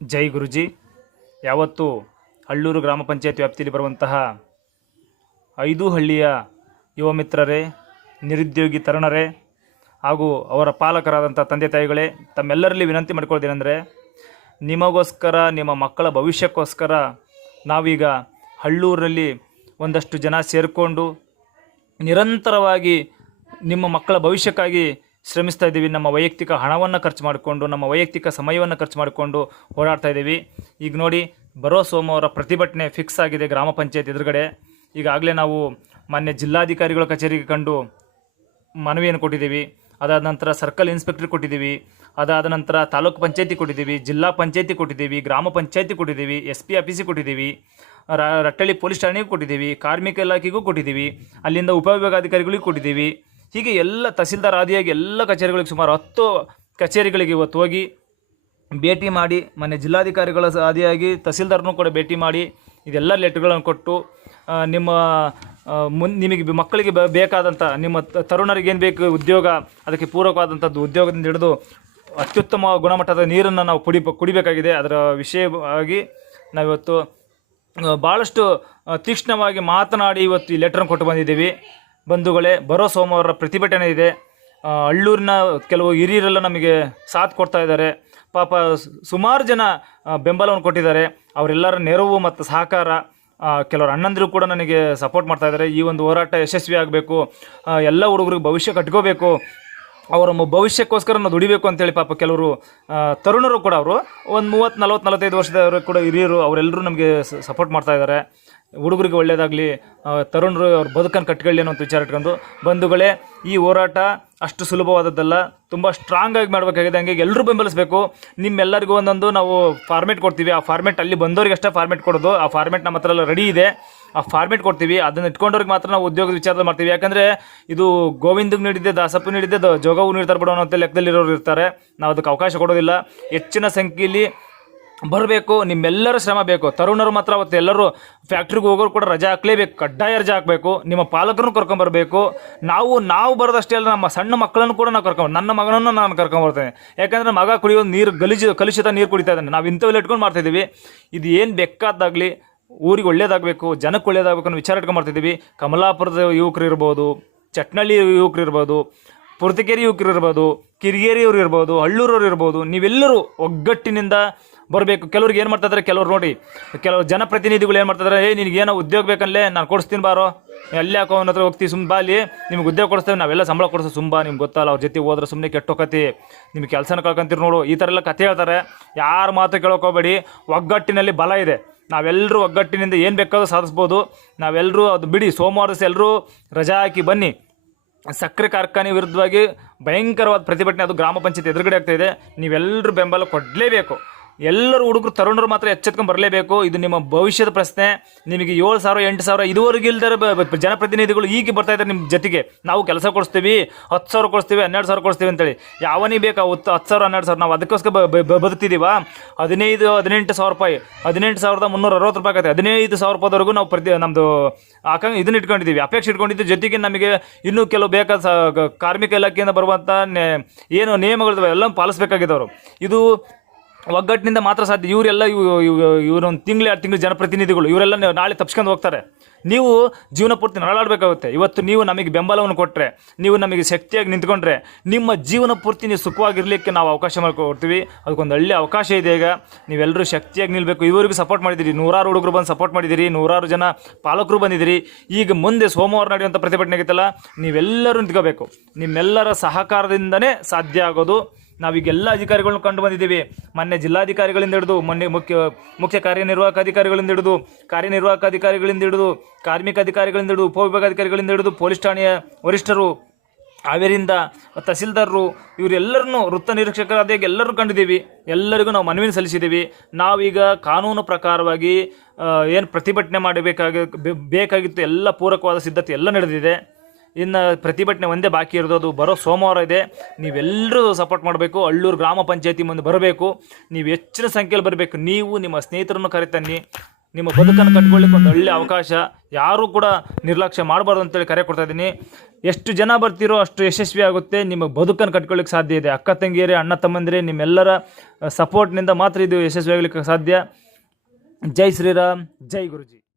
ಜೈ ಗುರುಜಿ. ಯಾವತ್ತು ಹಳ್ಳೂರು ಗ್ರಾಮ ಪಂಚಾಯತ್ ವ್ಯಾಪ್ತಿಯಲ್ಲಿ ಬರುವಂತಹ ಐದು ಹಳ್ಳಿಯ ಯುವ ಮಿತ್ರರೇ, ನಿರುದ್ಯೋಗಿ ತರುಣರೇ ಹಾಗೂ ಅವರ ಪಾಲಕರಾದಂಥ ತಂದೆ ತಾಯಿಗಳೇ, ತಮ್ಮೆಲ್ಲರಲ್ಲಿ ವಿನಂತಿ ಮಾಡ್ಕೊಳ್ತೀನೆಂದರೆ ನಿಮಗೋಸ್ಕರ, ನಿಮ್ಮ ಮಕ್ಕಳ ಭವಿಷ್ಯಕ್ಕೋಸ್ಕರ ನಾವೀಗ ಹಳ್ಳೂರಲ್ಲಿ ಒಂದಷ್ಟು ಜನ ಸೇರಿಕೊಂಡು ನಿರಂತರವಾಗಿ ನಿಮ್ಮ ಮಕ್ಕಳ ಭವಿಷ್ಯಕ್ಕಾಗಿ ಶ್ರಮಿಸ್ತಾ ಇದ್ದೀವಿ. ನಮ್ಮ ವೈಯಕ್ತಿಕ ಹಣವನ್ನು ಖರ್ಚು ಮಾಡಿಕೊಂಡು, ನಮ್ಮ ವೈಯಕ್ತಿಕ ಸಮಯವನ್ನು ಖರ್ಚು ಮಾಡಿಕೊಂಡು ಓಡಾಡ್ತಾ ಇದ್ದೀವಿ. ಈಗ ನೋಡಿ, ಬರೋ ಸೋಮವಾರ ಪ್ರತಿಭಟನೆ ಫಿಕ್ಸ್ ಆಗಿದೆ ಗ್ರಾಮ ಪಂಚಾಯತ್ ಎದುರುಗಡೆ. ಈಗಾಗಲೇ ನಾವು ಮಾನ್ಯ ಜಿಲ್ಲಾಧಿಕಾರಿಗಳ ಕಚೇರಿಗೆ ಕಂಡು ಮನವಿಯನ್ನು ಕೊಟ್ಟಿದ್ದೀವಿ. ಅದಾದ ನಂತರ ಸರ್ಕಲ್ ಇನ್ಸ್ಪೆಕ್ಟರ್ ಕೊಟ್ಟಿದ್ದೀವಿ. ಅದಾದ ನಂತರ ತಾಲೂಕು ಪಂಚಾಯತಿ ಕೊಟ್ಟಿದ್ದೀವಿ, ಜಿಲ್ಲಾ ಪಂಚಾಯತಿ ಕೊಟ್ಟಿದ್ದೀವಿ, ಗ್ರಾಮ ಪಂಚಾಯತಿ ಕೊಟ್ಟಿದ್ದೀವಿ ಎಸ್ ಪಿ ಆಫೀಸಿಗೆ ಕೊಟ್ಟಿದ್ದೀವಿ ರಟ್ಟಳ್ಳಿ ಪೊಲೀಸ್ ಠಾಣೆಗೂ ಕೊಟ್ಟಿದ್ದೀವಿ, ಕಾರ್ಮಿಕ ಇಲಾಖೆಗೂ ಕೊಟ್ಟಿದ್ದೀವಿ, ಅಲ್ಲಿಂದ ಉಪವಿಭಾಗಾಧಿಕಾರಿಗಳಿಗೂ ಕೊಟ್ಟಿದ್ದೀವಿ. ಹೀಗೆ ಎಲ್ಲ ತಹಸೀಲ್ದಾರ್ ಆದಿಯಾಗಿ ಎಲ್ಲ ಕಚೇರಿಗಳಿಗೆ ಸುಮಾರು ಹತ್ತು ಕಚೇರಿಗಳಿಗೆ ಇವತ್ತು ಹೋಗಿ ಭೇಟಿ ಮಾಡಿ ಮೊನ್ನೆ ಜಿಲ್ಲಾಧಿಕಾರಿಗಳ ಆದಿಯಾಗಿ ತಹಸೀಲ್ದಾರ್ನೂ ಕೂಡ ಭೇಟಿ ಮಾಡಿ ಇದೆಲ್ಲ ಲೆಟ್ರ್ಗಳನ್ನು ಕೊಟ್ಟು ನಿಮ್ಮ ಮುನ್, ನಿಮಗೆ ಮಕ್ಕಳಿಗೆ ಬೇಕಾದಂಥ ನಿಮ್ಮ ತರುಣರಿಗೆ ಏನು ಬೇಕು ಉದ್ಯೋಗ, ಅದಕ್ಕೆ ಪೂರಕವಾದಂಥದ್ದು ಉದ್ಯೋಗದಿಂದ ಹಿಡಿದು ಅತ್ಯುತ್ತಮ ಗುಣಮಟ್ಟದ ನೀರನ್ನು ನಾವು ಕುಡಿ, ಕುಡಿಬೇಕಾಗಿದೆ. ಅದರ ವಿಷಯವಾಗಿ ನಾವಿವತ್ತು ಭಾಳಷ್ಟು ತೀಕ್ಷ್ಣವಾಗಿ ಮಾತನಾಡಿ ಇವತ್ತು ಈ ಲೆಟ್ರನ್ನು ಕೊಟ್ಟು ಬಂದಿದ್ದೀವಿ. ಬಂಧುಗಳೇ, ಬರೋ ಸೋಮವಾರ ಪ್ರತಿಭಟನೆ ಇದೆ. ಅಳ್ಳೂರಿನ ಕೆಲವು ಹಿರಿಯರೆಲ್ಲ ನಮಗೆ ಸಾಥ್ ಕೊಡ್ತಾ ಇದ್ದಾರೆ. ಪಾಪ ಸುಮಾರು ಜನ ಬೆಂಬಲವನ್ನು ಕೊಟ್ಟಿದ್ದಾರೆ. ಅವರೆಲ್ಲರ ನೆರವು ಮತ್ತು ಸಹಕಾರ ಕೆಲವರು ಅಣ್ಣಂದಿರು ಕೂಡ ನನಗೆ ಸಪೋರ್ಟ್ ಮಾಡ್ತಾ ಇದ್ದಾರೆ. ಈ ಒಂದು ಹೋರಾಟ ಯಶಸ್ವಿ ಆಗಬೇಕು. ಎಲ್ಲ ಹುಡುಗರಿಗೆ ಭವಿಷ್ಯ ಕಟ್ಕೋಬೇಕು. ಅವರ ಭವಿಷ್ಯಕ್ಕೋಸ್ಕರ ನಾವು ದುಡಿಬೇಕು ಅಂತೇಳಿ ಪಾಪ ಕೆಲವರು ತರುಣರು ಕೂಡ ಅವರು. ಒಂದು ಮೂವತ್ತು ನಲ್ವತ್ತು ನಲವತ್ತೈದು ವರ್ಷದವರು ಕೂಡ ಹಿರಿಯರು, ಅವರೆಲ್ಲರೂ ನಮಗೆ ಸಪೋರ್ಟ್ ಮಾಡ್ತಾ ಇದ್ದಾರೆ. ಹುಡುಗರಿಗೆ ಒಳ್ಳೆಯದಾಗಲಿ ತರುಣರು ಅವ್ರ ಬದುಕನ್ನು ಕಟ್ಕೊಳ್ಳಿ ಅನ್ನೋ ಒಂದು ವಿಚಾರ ಇಟ್ಕೊಂಡು, ಬಂಧುಗಳೇ, ಈ ಹೋರಾಟ ಅಷ್ಟು ಸುಲಭವಾದದ್ದಲ್ಲ, ತುಂಬ ಸ್ಟ್ರಾಂಗ್ ಆಗಿ ಮಾಡಬೇಕಾಗಿದೆ, ಹಂಗಾಗಿ ಎಲ್ಲರೂ ಬೆಂಬಲಿಸಬೇಕು. ನಿಮ್ಮೆಲ್ಲರಿಗೂ ಒಂದೊಂದು ನಾವು ಫಾರ್ಮೇಟ್ ಕೊಡ್ತೀವಿ. ಆ ಫಾರ್ಮೇಟ್ ಅಲ್ಲಿ ಬಂದವರಿಗೆ ಅಷ್ಟೇ ಫಾರ್ಮೇಟ್ ಕೊಡೋದು. ಆ ಫಾರ್ಮೇಟ್ ನಮ್ಮ ಹತ್ರ ಎಲ್ಲ ರೆಡಿ ಇದೆ. ಆ ಫಾರ್ಮೇಟ್ ಕೊಡ್ತೀವಿ. ಅದನ್ನು ಇಟ್ಕೊಂಡವ್ರಿಗೆ ಮಾತ್ರ ನಾವು ಉದ್ಯೋಗದ ವಿಚಾರದಲ್ಲಿ ಮಾಡ್ತೀವಿ. ಯಾಕಂದರೆ ಇದು ಗೋವಿಂದಗೆ ನೀಡಿದ್ದೆ ದಾಸಪ್ಪು ನೀಡಿದ್ದೆ ಜೋಗವು ನೀಡ್ತಾರೆ ಬಿಡೋ ಅನ್ನೋ ಲೆಕ್ಕದಲ್ಲಿರೋರು ಇರ್ತಾರೆ. ನಾವು ಅದಕ್ಕೆ ಅವಕಾಶ ಕೊಡೋದಿಲ್ಲ. ಹೆಚ್ಚಿನ ಸಂಖ್ಯೆಯಲ್ಲಿ ಬರಬೇಕು, ನಿಮ್ಮೆಲ್ಲರ ಶ್ರಮ ಬೇಕು. ತರುಣರು ಮಾತ್ರ ಅವತ್ತು ಎಲ್ಲರೂ ಫ್ಯಾಕ್ಟ್ರಿಗೆ ಹೋಗೋರು ಕೂಡ ರಜಾ ಹಾಕ್ಲೇಬೇಕು. ಕಡ್ಡಾಯ ರಜಾ ಹಾಕಬೇಕು. ನಿಮ್ಮ ಪಾಲಕರನ್ನು ಕರ್ಕೊಂಬರ್ಬೇಕು ನಾವು ನಾವು ಬರೋದಷ್ಟೇ ಅಲ್ಲ, ನಮ್ಮ ಸಣ್ಣ ಮಕ್ಕಳನ್ನು ಕೂಡ ನಾವು ಕರ್ಕೊಂಡು ನನ್ನ ಮಗನನ್ನು ನಾನು ಕರ್ಕೊಂಬರ್ತೇನೆ ಯಾಕಂದರೆ ಮಗ ಕುಡಿಯೋ ನೀರು ಗಲೀಜು, ಕಲುಷಿತ ನೀರು ಕುಡಿತಾ ಇದ್ದಾನೆ. ನಾವು ಇಂಥವೆಲ್ಲ ಇಟ್ಕೊಂಡು ಮಾಡ್ತಿದ್ದೀವಿ ಇದು ಏನು ಬೇಕಾದಾಗಲಿ ಊರಿಗೆ ಒಳ್ಳೇದಾಗಬೇಕು, ಜನಕ್ಕೆ ಒಳ್ಳೇದಾಗಬೇಕು ಅನ್ನೋ ವಿಚಾರ ಇಟ್ಕೊಂಡು ಮಾಡ್ತಿದ್ದೀವಿ ಕಮಲಾಪುರದ ಯುವಕರು ಇರ್ಬೋದು, ಚಟ್ನಳ್ಳಿ ಯುವಕರು ಇರ್ಬೋದು, ಪುರ್ತಕೇರಿ ಯುವಕರು ಇರ್ಬೋದು, ಕಿರಿಗೇರಿಯವರು ಇರ್ಬೋದು ಹಳ್ಳೂರವ್ರು ಇರ್ಬೋದು, ನೀವೆಲ್ಲರೂ ಒಗ್ಗಟ್ಟಿನಿಂದ ಬರಬೇಕು. ಕೆಲವ್ರಿಗೆ ಏನು ಮಾಡ್ತಿದ್ದಾರೆ ಕೆಲವ್ರು ನೋಡಿ. ಕೆಲವು ಜನಪ್ರತಿನಿಧಿಗಳು ಏನು ಮಾಡ್ತಿದ್ದಾರೆ ಏ ಏನೋ ಉದ್ಯೋಗ ಬೇಕಲ್ಲೇ ನಾನು ಕೊಡಿಸ್ತೀನಿ ಬಾರೋ. ಎಲ್ಲಿ ಯಾಕೋ ಅವನ ಹತ್ರ ಹೋಗ್ತೀವಿ ಸುಮ್ಮ ಬಾಲಿ ನಿಮ್ಗೆ ಉದ್ಯೋಗ ಕೊಡಿಸ್ತೇವೆ, ನಾವೆಲ್ಲ ಸಂಬಳ ಕೊಡಿಸೋ ಸುಮ್ಮ ನಿಮ್ಗೆ ಗೊತ್ತಲ್ಲ, ಅವ್ರ ಜೊತೆ ಹೋದ್ರೆ ಸುಮ್ಮನೆ ಕೆಟ್ಟೋಕತಿ ನಿಮ್ಗೆ ಕೆಲಸನ ಕಳ್ಕೊಂತೀರಿ ನೋಡು. ಈ ಥರ ಎಲ್ಲ ಕಥೆ ಹೇಳ್ತಾರೆ. ಯಾರ ಮಾತು ಕೇಳೋಕೋಬೇಡಿ ಒಗ್ಗಟ್ಟಿನಲ್ಲಿ ಬಲ ಇದೆ. ನಾವೆಲ್ಲರೂ ಒಗ್ಗಟ್ಟಿನಿಂದ ಏನು ಬೇಕಾದ್ರೂ ಸಾಧಿಸ್ಬೋದು. ನಾವೆಲ್ಲರೂ ಅದು ಬಿಡಿ, ಸೋಮವಾರ ದಿವಸ ಎಲ್ಲರೂ ರಜಾ ಹಾಕಿ ಬನ್ನಿ. ಸಕ್ಕರೆ ಕಾರ್ಖಾನೆ ವಿರುದ್ಧವಾಗಿ ಭಯಂಕರವಾದ ಪ್ರತಿಭಟನೆ ಅದು ಗ್ರಾಮ ಪಂಚಾಯತ್ ಎದುರುಗಡೆ ಆಗ್ತಾ ಇದೆ. ನೀವೆಲ್ಲರೂ ಬೆಂಬಲ ಕೊಡಲೇಬೇಕು. ಎಲ್ಲರೂ ಹುಡುಗರು, ತರುಣರು ಮಾತ್ರ ಎಚ್ಚೆತ್ಕೊಂಡು ಬರಲೇಬೇಕು. ಇದು ನಿಮ್ಮ ಭವಿಷ್ಯದ ಪ್ರಶ್ನೆ. ನಿಮಗೆ ಏಳು ಸಾವಿರ, ಎಂಟು ಸಾವಿರ ಇದುವರೆಗೆ ಇಲ್ದಾರೆ ಜನಪ್ರತಿನಿಧಿಗಳು ಈಗ ಬರ್ತಾ ಇದ್ದಾರೆ ನಿಮ್ಮ ಜೊತೆಗೆ. ನಾವು ಕೆಲಸ ಕೊಡಿಸ್ತೀವಿ, ಹತ್ತು ಸಾವಿರ ಕೊಡಿಸ್ತೀವಿ, ಹನ್ನೆರಡು ಸಾವಿರ ಕೊಡಿಸ್ತೀವಿ ಅಂತೇಳಿ. ಯಾವನಿಗೆ ಬೇಕಾ ಹತ್ತು ಹತ್ತು ಸಾವಿರ, ಹನ್ನೆರಡು ಸಾವಿರ? ನಾವು ಅದಕ್ಕೋಸ್ಕರ ಬದುಕ್ತಿದ್ದೀವಾ ಹದಿನೈದು, ಹದಿನೆಂಟು ಸಾವಿರ ರೂಪಾಯಿ. ಹದಿನೆಂಟು ಸಾವಿರದ ಮುನ್ನೂರ ಅರವತ್ತು ರೂಪಾಯಿ ಆಗುತ್ತೆ. ಹದಿನೈದು ಸಾವಿರ ರೂಪಾಯಿವರೆಗೂ ನಾವು ಪ್ರತಿ ನಮ್ಮದು ಆಕಂಗ ಇದನ್ನ ಇಟ್ಕೊಂಡಿದ್ದೀವಿ. ಅಪೇಕ್ಷೆ ಇಟ್ಕೊಂಡಿದ್ದು ಜೊತೆಗೆ ನಮಗೆ ಇನ್ನೂ ಕೆಲವು ಬೇಕಾದ ಕಾರ್ಮಿಕ ಇಲಾಖೆಯಿಂದ ಬರುವಂಥ ಏನು ನಿಯಮಗಳಿದಾವೆ ಎಲ್ಲ ಪಾಲಿಸಬೇಕಾಗಿದ್ದವರು. ಇದು ಒಗ್ಗಟ್ಟಿನಿಂದ ಮಾತ್ರ ಸಾಧ್ಯ. ಇವರೆಲ್ಲ ಇವು ಇವರು ಒಂದು ತಿಂಗಳು, ಎರಡು ತಿಂಗಳು ಜನಪ್ರತಿನಿಧಿಗಳು, ಇವರೆಲ್ಲ ನಾಳೆ ತಪ್ಸ್ಕೊಂಡು ಹೋಗ್ತಾರೆ. ನೀವು ಜೀವನ ಪೂರ್ತಿ ನರಳಾಡಬೇಕಾಗುತ್ತೆ. ಇವತ್ತು ನೀವು ನಮಗೆ ಬೆಂಬಲವನ್ನು ಕೊಟ್ಟರೆ ನೀವು ನಮಗೆ ಶಕ್ತಿಯಾಗಿ ನಿಂತ್ಕೊಂಡ್ರೆ, ನಿಮ್ಮ ಜೀವನ ಪೂರ್ತಿ ನೀವು ಸುಖವಾಗಿರಲಿಕ್ಕೆ ನಾವು ಅವಕಾಶ ಮಾಡಿಕೊಡ್ತೀವಿ. ಅದಕ್ಕೊಂದು ಒಳ್ಳೆ ಅವಕಾಶ ಇದೆ ಈಗ. ನೀವೆಲ್ಲರೂ ಶಕ್ತಿಯಾಗಿ ನಿಲ್ಲಬೇಕು ಇವರಿಗೂ ಸಪೋರ್ಟ್ ಮಾಡಿದ್ದೀರಿ ನೂರಾರು ಹುಡುಗರು ಬಂದು ಸಪೋರ್ಟ್ ಮಾಡಿದ್ದೀರಿ ನೂರಾರು ಜನ ಪಾಲಕರು ಬಂದಿದ್ದೀರಿ ಈಗ ಮುಂದೆ ಸೋಮವಾರ ನಡೆಯುವಂಥ ಪ್ರತಿಭಟನೆ ಆಗಿತ್ತಲ್ಲ, ನೀವೆಲ್ಲರೂ ನಿಂತ್ಕೋಬೇಕು. ನಿಮ್ಮೆಲ್ಲರ ಸಹಕಾರದಿಂದನೇ ಸಾಧ್ಯ ಆಗೋದು. ನಾವೀಗ ಎಲ್ಲ ಅಧಿಕಾರಿಗಳನ್ನ ಕಂಡು ಬಂದಿದ್ದೀವಿ. ಮೊನ್ನೆ ಜಿಲ್ಲಾಧಿಕಾರಿಗಳಿಂದ ಹಿಡಿದು, ಮೊನ್ನೆ ಮುಖ್ಯ ಮುಖ್ಯ ಕಾರ್ಯನಿರ್ವಾಹಕ ಅಧಿಕಾರಿಗಳಿಂದ ಹಿಡಿದು, ಕಾರ್ಯನಿರ್ವಾಹಕ ಅಧಿಕಾರಿಗಳಿಂದ ಹಿಡಿದು, ಕಾರ್ಮಿಕ ಅಧಿಕಾರಿಗಳಿಂದ ಹಿಡಿದು ಉಪವಿಭಾಗಾಧಿಕಾರಿಗಳಿಂದ ಹಿಡಿದು, ಪೊಲೀಸ್ ಠಾಣೆಯ ವರಿಷ್ಠರು, ಹಾವೇರಿಯಿಂದ ತಹಸೀಲ್ದಾರರು, ಇವರೆಲ್ಲರನ್ನೂ ವೃತ್ತ ನಿರೀಕ್ಷಕರಾದ ಎಲ್ಲರೂ ಕಂಡಿದ್ದೀವಿ. ಎಲ್ಲರಿಗೂ ನಾವು ಮನವಿ ಸಲ್ಲಿಸಿದ್ದೀವಿ. ನಾವೀಗ ಕಾನೂನು ಪ್ರಕಾರವಾಗಿ ಏನು ಪ್ರತಿಭಟನೆ ಮಾಡಬೇಕಾಗ ಬೇಕಾಗಿತ್ತು ಎಲ್ಲ ಪೂರಕವಾದ ಸಿದ್ಧತೆ ಎಲ್ಲ ನಡೆದಿದೆ. ಇನ್ನು ಪ್ರತಿಭಟನೆ ಒಂದೇ ಬಾಕಿ ಇರೋದು, ಅದು ಬರೋ ಸೋಮವಾರ ಇದೆ. ನೀವೆಲ್ಲರೂ ಸಪೋರ್ಟ್ ಮಾಡಬೇಕು, ಅಳ್ಳೂರು ಗ್ರಾಮ ಪಂಚಾಯತಿ ಮುಂದೆ ಬರಬೇಕು. ನೀವು ಹೆಚ್ಚಿನ ಸಂಖ್ಯೆಯಲ್ಲಿ ಬರಬೇಕು. ನೀವು ನಿಮ್ಮ ಸ್ನೇಹಿತರನ್ನು ಕರೆತನ್ನಿ. ನಿಮ್ಮ ಬದುಕನ್ನು ಕಟ್ಕೊಳ್ಳಿಕ್ಕೆ ಒಂದು ಒಳ್ಳೆಯ ಅವಕಾಶ. ಯಾರೂ ಕೂಡ ನಿರ್ಲಕ್ಷ್ಯ ಮಾಡಬಾರ್ದು ಅಂತೇಳಿ ಕರೆ ಕೊಡ್ತಾ ಇದ್ದೀನಿ. ಎಷ್ಟು ಜನ ಬರ್ತೀರೋ ಅಷ್ಟು ಯಶಸ್ವಿ ಆಗುತ್ತೆ. ನಿಮ್ಮ ಬದುಕನ್ನು ಕಟ್ಕೊಳ್ಳಿಕ್ಕೆ ಸಾಧ್ಯ ಇದೆ. ಅಕ್ಕ ತಂಗಿಯರೇ, ಅಣ್ಣ ತಮ್ಮಂದಿರೇ, ನಿಮ್ಮೆಲ್ಲರ ಸಪೋರ್ಟ್ನಿಂದ ಮಾತ್ರ ಇದು ಯಶಸ್ವಿ ಆಗಲಿಕ್ಕೆ ಸಾಧ್ಯ. ಜೈ ಶ್ರೀರಾಮ್, ಜೈ ಗುರುಜಿ.